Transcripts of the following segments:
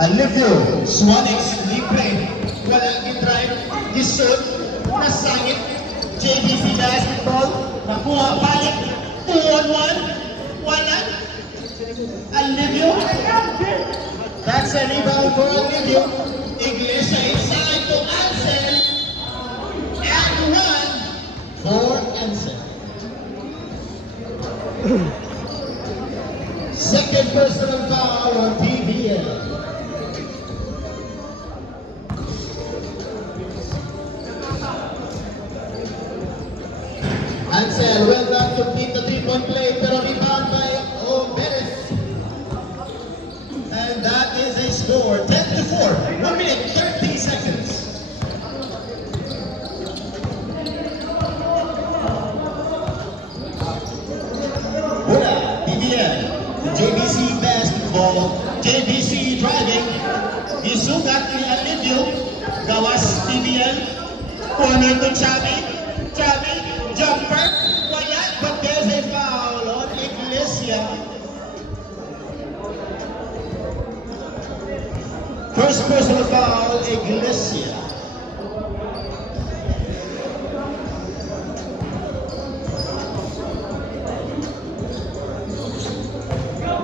Alivio Suarez libre. Wala gi-drive, gisod, nasangit. JVC basketball, nakuha balik. 2-on-1. Wala. Alivio. That's a rebound for Alivio. Iglesia inside to Ansel. And one for Ansel. Second personal foul on PBL. Ansel well done to complete the three-point play, pero rebound by Oberes. And that is a score, 10-4, 1 minute, 30 seconds. Bula, PBL, JBC basketball, JBC driving, isugat ni Alivio, gawas PBL, corner to Chavi, Chavi, jumper, wala, but there's a foul on Iglesia. First personal foul, Iglesia.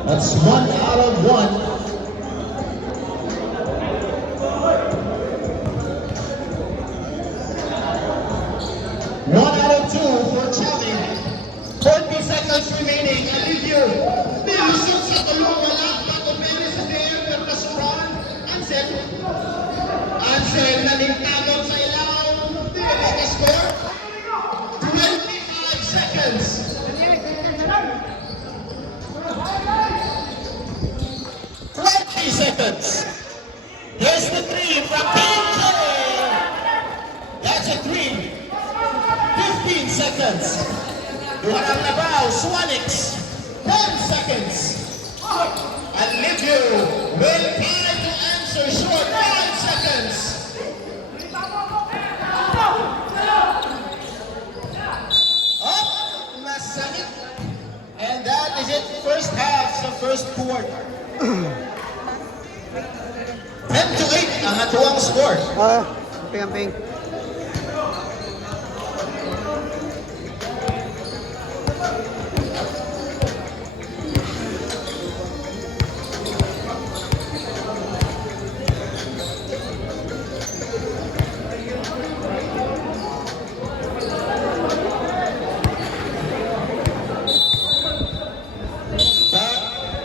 That's 1 out of 1. One out of 2 for Chavi. 40 seconds remaining. Alivio. Nilusot sa tulong. Wala. Patuperes sa there. Perpasuran. Ansel. Ansel nalingtagon sa ilaw. Di ba score? 25 seconds. 20 seconds. There's the 3 from PJ. That's a 3. 15 seconds. Duharang Nabaw, Swanix. 10 seconds. Alivio will try to answer short. 5 seconds. Up, masakit. And that is it. First half sa first quarter. 10-8 ang atuang score. Amping.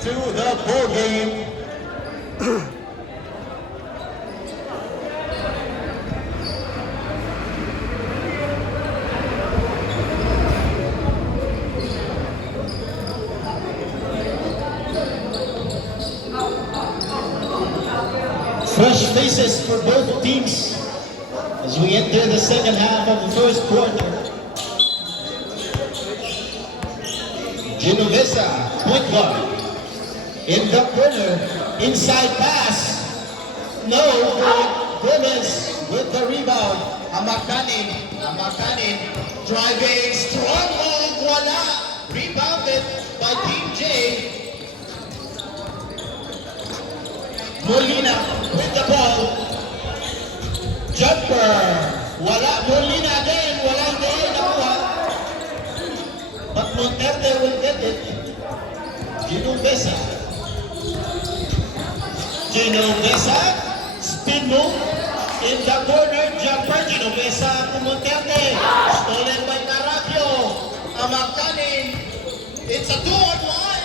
To the ball game. Fresh faces for both teams as we enter the second half of the first quarter. Genovesa, point guard. In the corner, inside pass. No, Gomez with the rebound. Amakanin, driving, stronghold, wala. Rebounded by Team J. Molina with the ball. Jumper, wala. Molina again, walang day nakuha. But Monterde will get it. Genovesa, spin move, in the corner, jumper, Genovesa to Monterde, stolen by Carapio, Amakanin, it's a 2-on-1.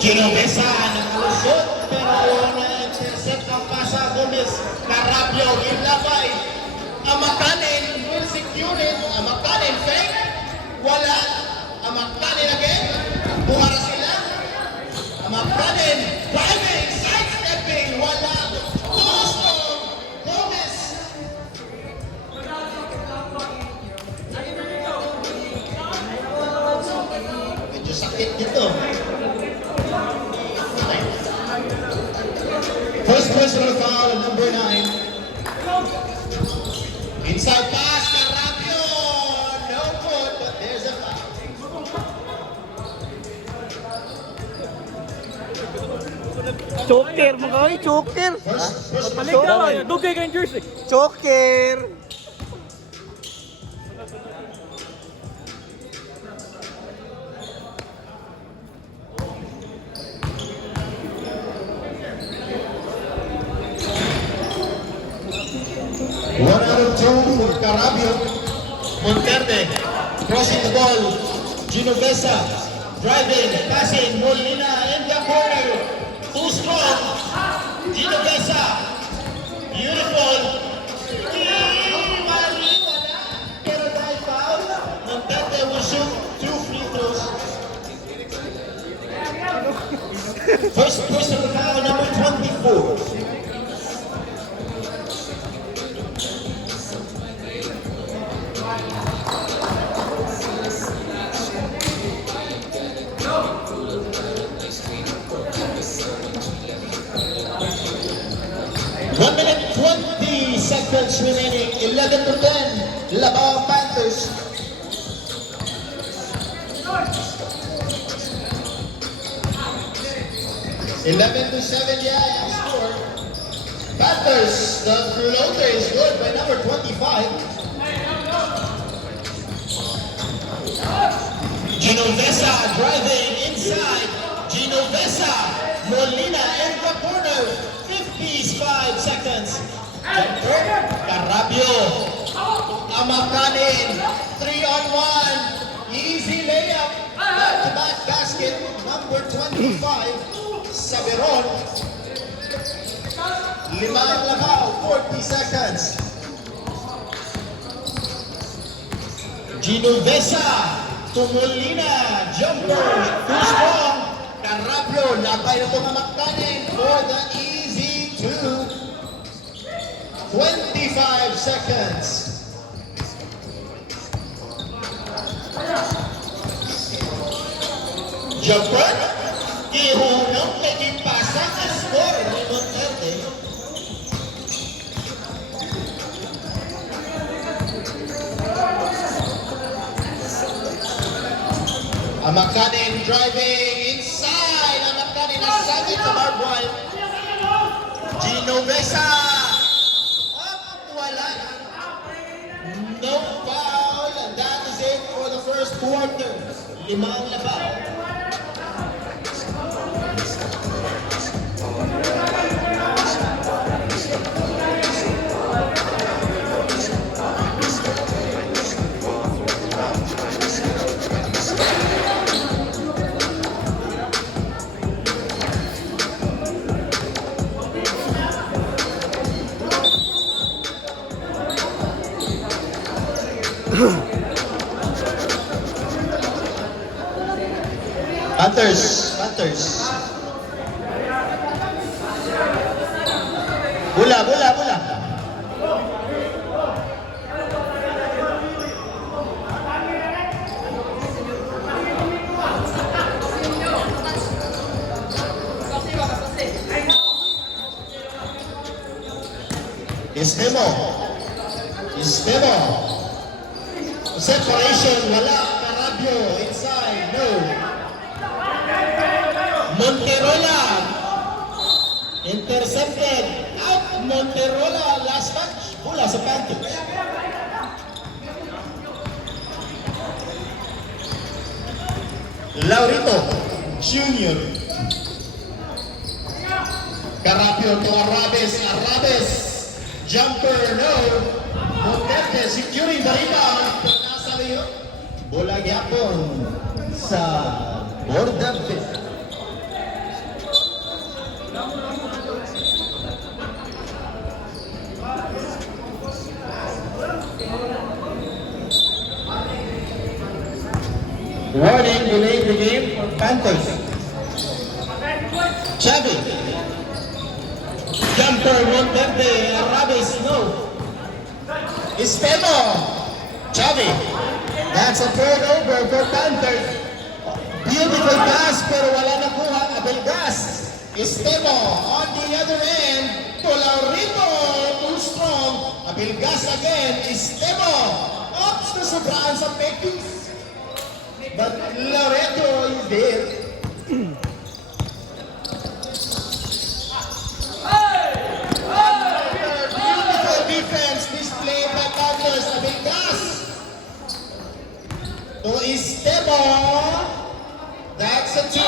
Genovesa, nakalusot, pero set ang pasa, Gomez, Carapio, Ilabay, Amakanin, will secure it, Amakanin, fake, wala, Amakanin again, buhara sila, Amakanin, driving, sidestepping, wala, Gusto, Gomez. Medyo sakit dito. First personal foul, number 9. Inside pass, Carapio. No good, but there's a foul. Choker, mga oy, choker. First Balik ka lang, dugay kang jersey. Choker. 1 out of 2 for Carabio. Monterde crossing the ball. Genovesa driving, passing. Molina in the corner. Too strong. Genovesa. Beautiful. Pero dahil foul, Monterde will shoot 2 free throws. First personal foul, number 24. Seconds remaining, 11 to 10, Labao Panthers. Eleven to 7, yeah, score. Panthers, the floater is good by number 25. Genovesa driving inside. Genovesa, Molina in the corner. 55 seconds. Carapio, Amakanin, 3-on-1, easy layup, back-to-back basket, number 25, Saberon, 5 Labao, 40 seconds. Genovesa, Tumulina, jumper, too strong, Carapio, labay na itong Amakanin for the easy 2. 25 seconds. Jumper, ihunong naging pasa ang score ni Monterde. Amakanin driving inside. Amakanin nasagit sa barbed wire. Genovesa. No foul, and that is it for the first quarter. 5 Labao. Panthers. Bola. Estemo. Separation, wala. Carabio, inside, no. Monterola, intercepted, out. Monterola, last touch, bola sa Panthers. Laurito Jr. Carapio to Arabes, jumper, no. Monterde securing the rebound. Nasa rin yun. Bola gyapon sa border pit. Warning, delayed the game for Panthers. Xavi. Jumper, Monterde, Arabes, no. Estemo. Xavi. That's a turnover for Panthers. Beautiful pass pero wala nakuha. Abelgas. Estemo on the other end. Laurito, too strong. Abilgas again, Estemo. Oops, nasubraan sa Pekis. But Loreto is there. Beautiful defense displayed by Carlos Abilgas. To Estemo. That's a 2.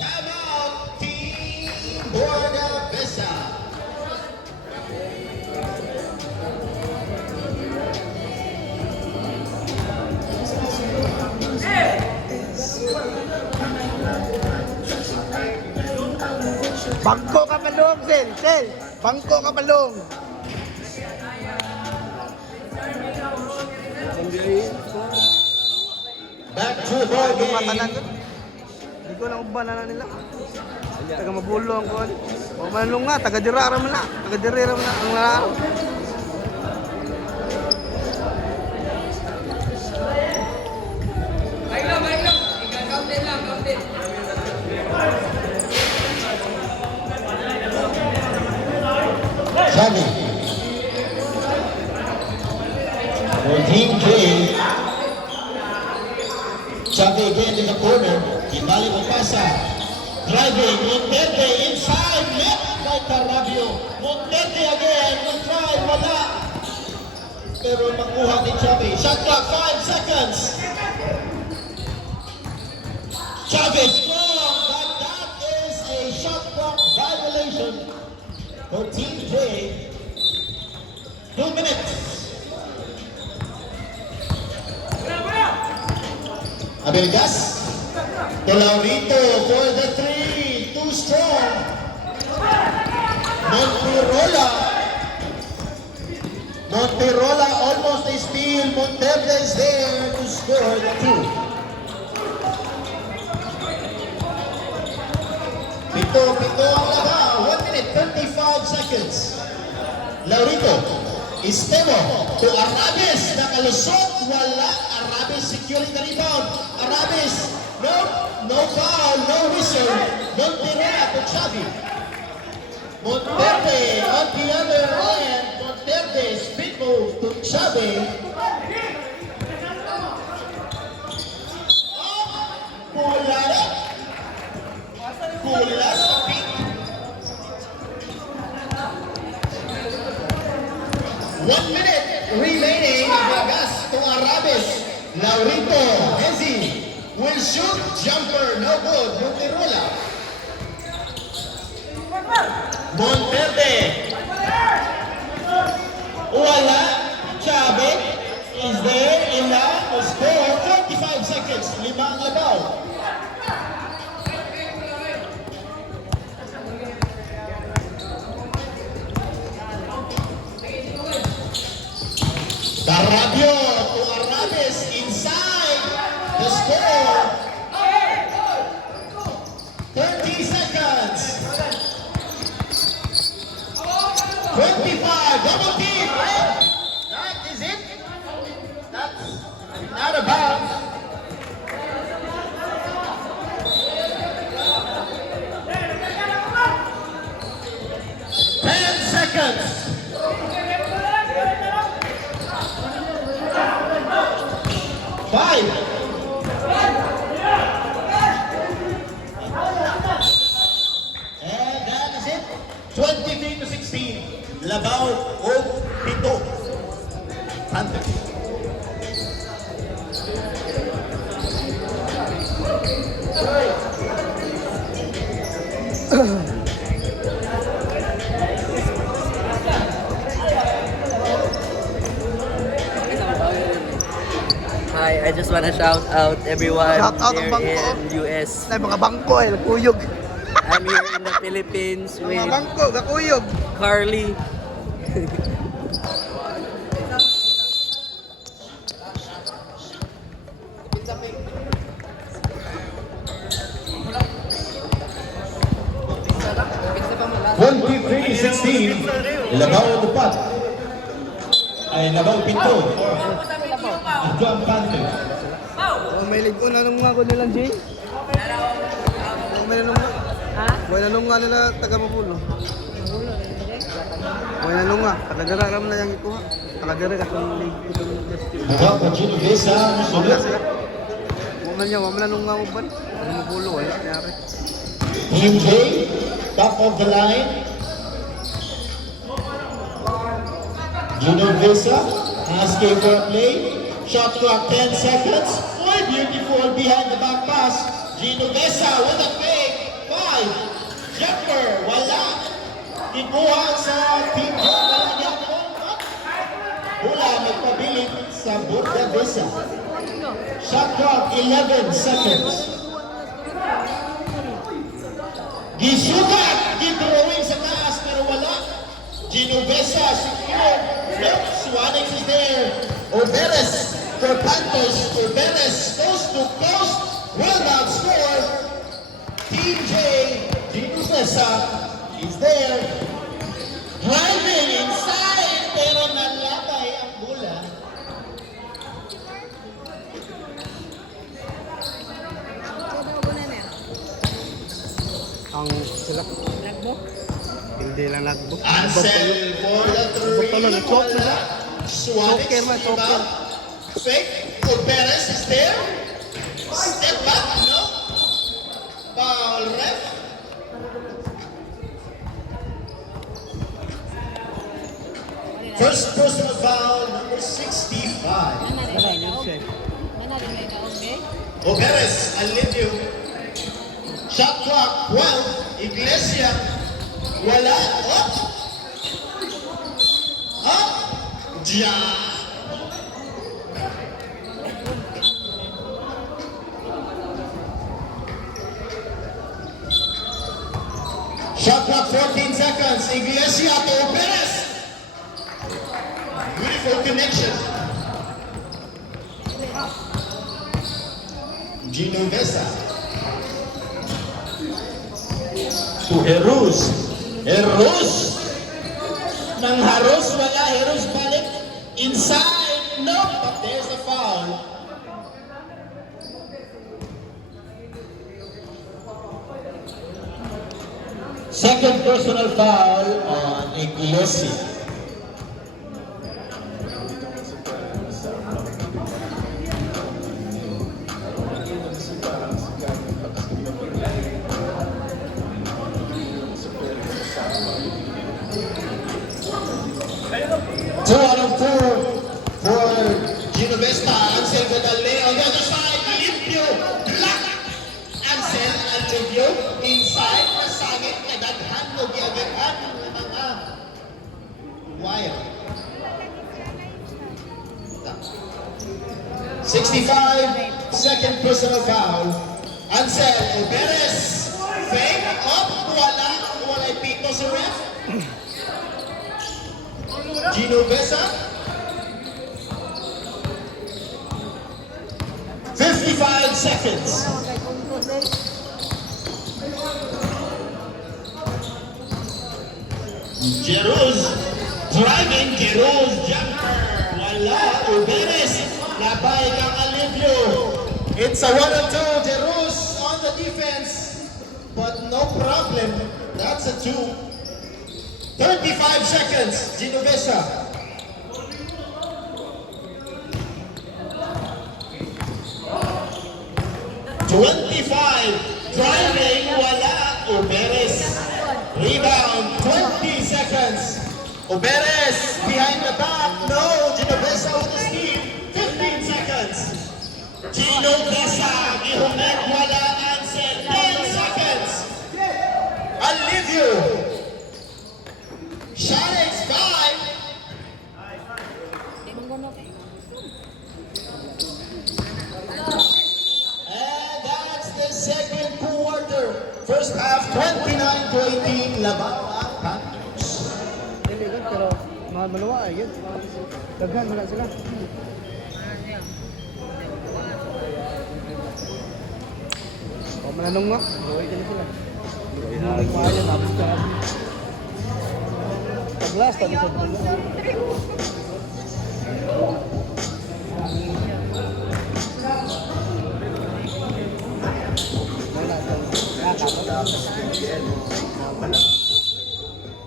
Timeout, Team Borda Besa. Bangko ka palong, Sel. Sel. Bangko ka palong. Back to ball Yung matanan game. ko. Hindi ko lang banana nila. Taga mabulo ang kon. O manlong nga, taga dirara man na. Taga dirara man na. Ang laro. Xavi. For Team K. Xavi again in the corner. Ibali mo pasa. Driving. Monterde inside. Met by Carabio. Monterde again. Will try. Wala. Pero makuha ni Xavi. Shot clock. 5 seconds. Xavi strong. But that is a shot clock violation. For Team J, 2 minutes. Abelgas, Tolaurito for the 3, too strong. Monterola almost a steal. Monterde is there to score the 2. Pito ang laba. 1 minute, 35 seconds. Laurito, Estemo to Arabes. Nakalusot. Wala. Arabes securing the rebound. Arabes, no foul, no whistle. Monterola to Xavi. Monterde on the other end. Monterde speed move to Xavi. Pula sa pick. 1 minute remaining. Vargas to Arabes. Laurito, Hezi will shoot. Jumper, no good. Monterola. Monterde. Wala. Xavi is there in the score. 25 seconds. 5 ang labaw. Carabio to Arabes inside the score. 30 seconds. 25, double team. That is it. That's not a bounce. Seconds. 5. And that is it. 23 to 16. Labaw o Pito. Panthers. Hi, I just want to shout out everyone Shout out ang here bangko. in US. Ay, mga bangko eh, nagkuyog. I'm here in the Philippines Mga with bangko, kakuyog. Carly. Labaw Dupat. Ay, Labaw Pinto. Ang Juan Panthers. Oh, may ligo na nung nga ko nilang Jay. Oh, may nanong nga. Ha? May nanong nga nila taga Mapulo. May nanong nga. nga, taga-dira raman na yung ikuha. Taga-dira ka itong itong Buka pa Genovesa, wala sunod. sila. Waman na nung nga mo ba? Ano mo bulo, wala nangyari. Team J, top of the line. Genovesa asking for a play. Shot clock 10 seconds. Oh, beautiful behind the back pass. Genovesa with a fake. 5. Jumper. Wala. Ikuha sa Team J. Wala niya. Bola magpabilit sa Bordavesa. Shot clock 11 seconds. Gisugat. Gidrawing sa taas pero wala. Genovesa secure. Nope. Suarez is there. Oberes for Pantos. Oberes coast to coast. Well down score. Team J. Genovesa is there. Driving inside pero nalabay ang bola. Ang sila. Hindi lang nagbook. Ansel for the three. Choke na siya. Suarez Choker man, choker. rebound. Fake. Oberes is there. Step back. No. Foul ref. First personal foul, number 65. Oberes, Alivio. Shot clock, 12. Iglesia. Wala. Up. Up. Ja. Shot clock, 14 seconds. Iglesia to Oberes. Beautiful connection. Genovesa. To Herus. Herus. Nang Harus wala. Herus balik. Inside. No. But there's the foul. Second personal foul on Iglesia. Two out of four for Genovesa. Ansel Godale on the other side. Limpio. Black. Ansel Alivio. Inside. Masangit. Kadaghan. Nagyagahan ng mga wire. 65. Second personal foul. Ansel Oberes. Fake. Up. Wala. Wala'y pito sa ref. Genovesa. 55 seconds. Jeruz. Driving. Jeruz. Jumper. Wala. Oberes. Labay kang Alivio. It's a 1-2. Jeruz on the defense. But no problem. That's a 2. 35 seconds, Genovesa. Driving, wala, Oberes. Rebound, 20 seconds. Oberes, behind the back, no, Genovesa with the steal, 15 seconds. Genovesa, Ihumet, wala, Ansel, 10 seconds. Alivio. Sharex 5. And that's the second quarter. First half, 29-18. Laban ang Panthers. Dili lang, pero mga malawa ay yun. Daghan wala sila. O mananong nga. Buhay ka na sila. Hindi ko kaya tapos ka. Pag-last, tabi sa bulo.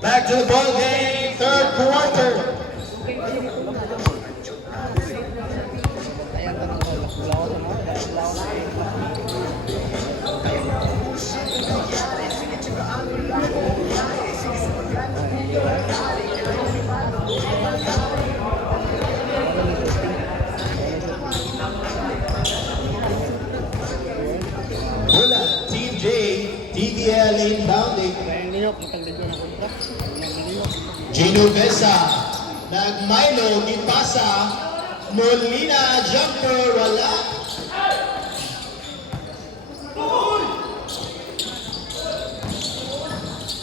Back to the ball game. third quarter. Bola, Team J, TVL inbounding. Gino Besa, nag-Milo, gipasa, Molina, jumper, wala.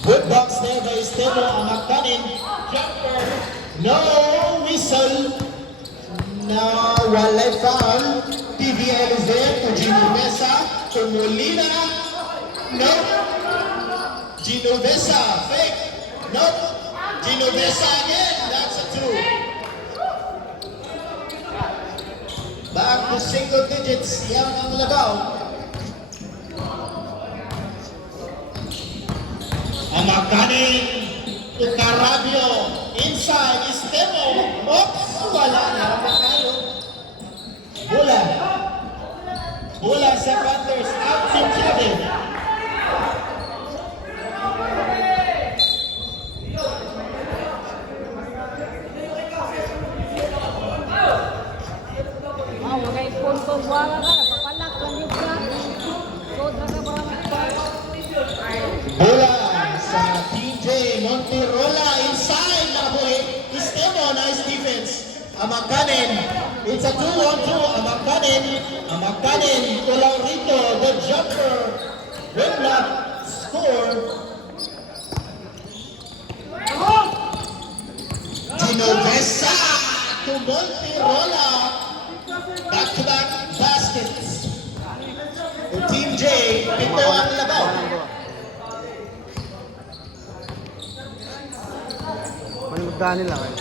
Good box there by Esteban Amakanin, jumper, no whistle. Now, walay foul. TVL is there to Gino Besa, to Molina, no. Gino Besa, fake, no. Gino Besa again, that's a two. Back to single digits, yan ang lagaw. Amakanin to Carabio, inside is Temo. Oops, wala na tayo. Bola. Bola sa Panthers, out to Kevin. Bola sa TJ Monterola inside na boy. Estemo, nice defense. Amakanin, it's a 2-on-2. Amakanin to Laurito, the jumper. Good luck, score. Genovesa to Monterola. Back-to-back baskets. To Team J, ito ang labaw. Manimagdaan nila kayo.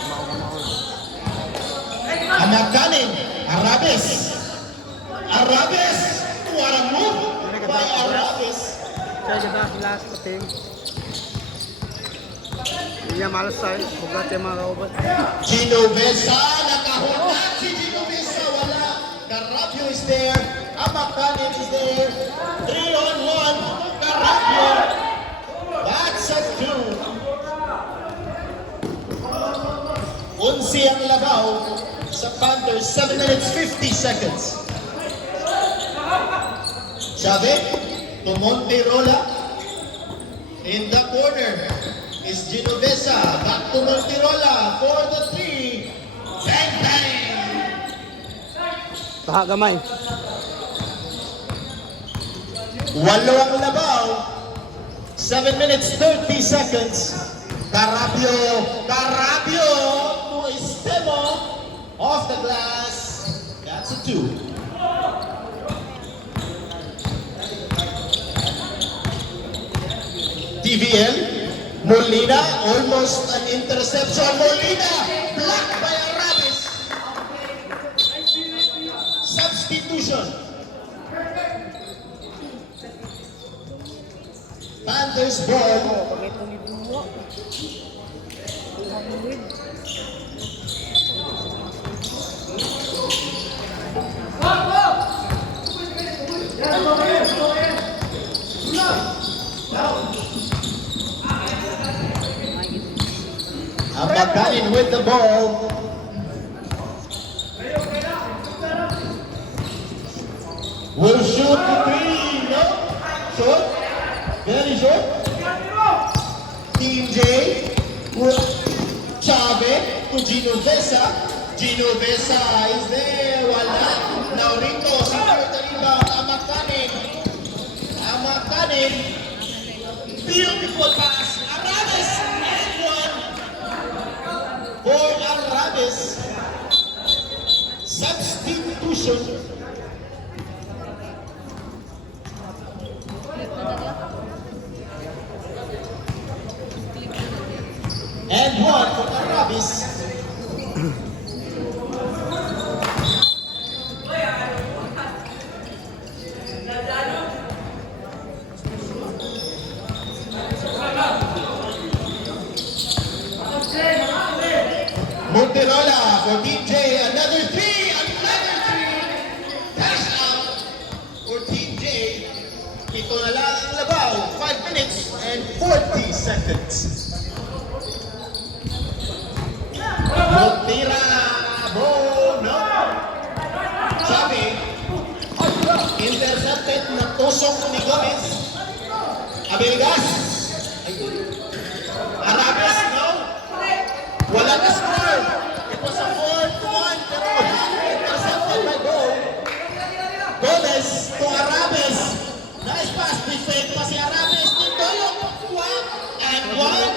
Amakanin, Arabes. What a move by Arabes. Saya kita last team. Iya malas saya, bugat yung mga kaubat. Genovesa, nakahulat si Genovesa, wala. Carabio is there, Amakanin is there. 3-on-1, Carabio. That's a 2. 11 ang labaw sa Panthers, 7 minutes 50 seconds. Chavez to Monterola. In the corner is Genovesa. Back to Monterola for the 3. Bang, bang! Taha gamay. 8 ang labaw. 7 minutes 30 seconds. Carabio to Estemo. Off the glass. That's a 2. TVL, Molina, almost an interception. Molina, blocked by Arabes. Substitution. Panthers ball. Amakanin with the ball. Will shoot the 3. No. Short. Very short. Team J. Chavez to Genovesa. Genovesa is there. Wala. Laurito. Support the rebound. Amakanin. Beautiful pass. Arabes. And one. For Arabes. Substitution. And one for Arabes. Monterola for Team J. Another three. Cash out for Team J. Ito na lang ang labaw. 5 minutes and 40 seconds. Montira. No. Sabi, intercepted na tusok ni Gomez. Abelgas. Arabes, no? Wala na score. It was a 4-1, pero intercepted by goal. Gomez to Arabes. Nice pass, defend pa si Arabes. Dito yung 1 and 1.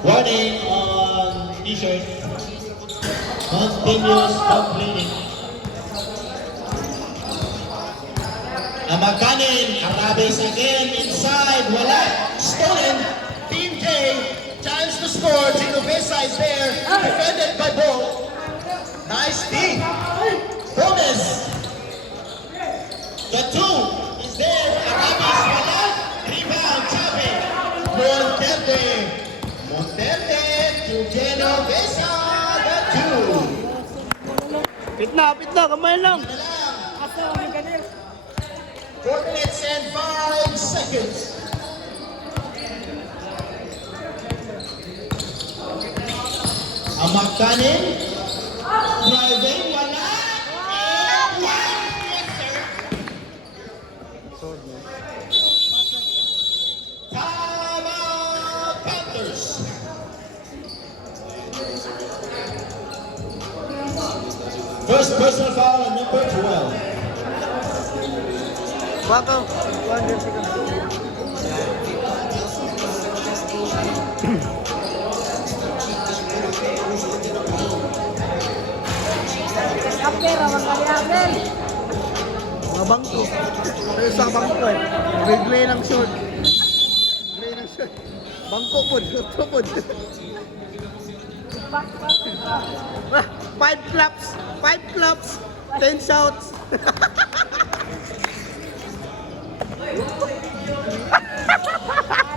Warning on t-shirt. Continuous complaining. Amakanin, Arabes again inside. Wala. Stolen. Team J. Chance to score. Genovesa is there. Defended by Bo. Nice D. Gomez. The two is there. Arabes wala. Rebound. Chave. Monterde to Genovesa. The two. Pitna, kamay lang. 4 minutes and 5 seconds. Amakanin. Driving. Wala. And one. Yes, sir. Timeout Panthers. First personal foul on number 12. Baka, 100 seconds. Mga bangko. Pero sa bangko eh. Gray ng short. Bangko po, short po. 5 claps, 10 shouts.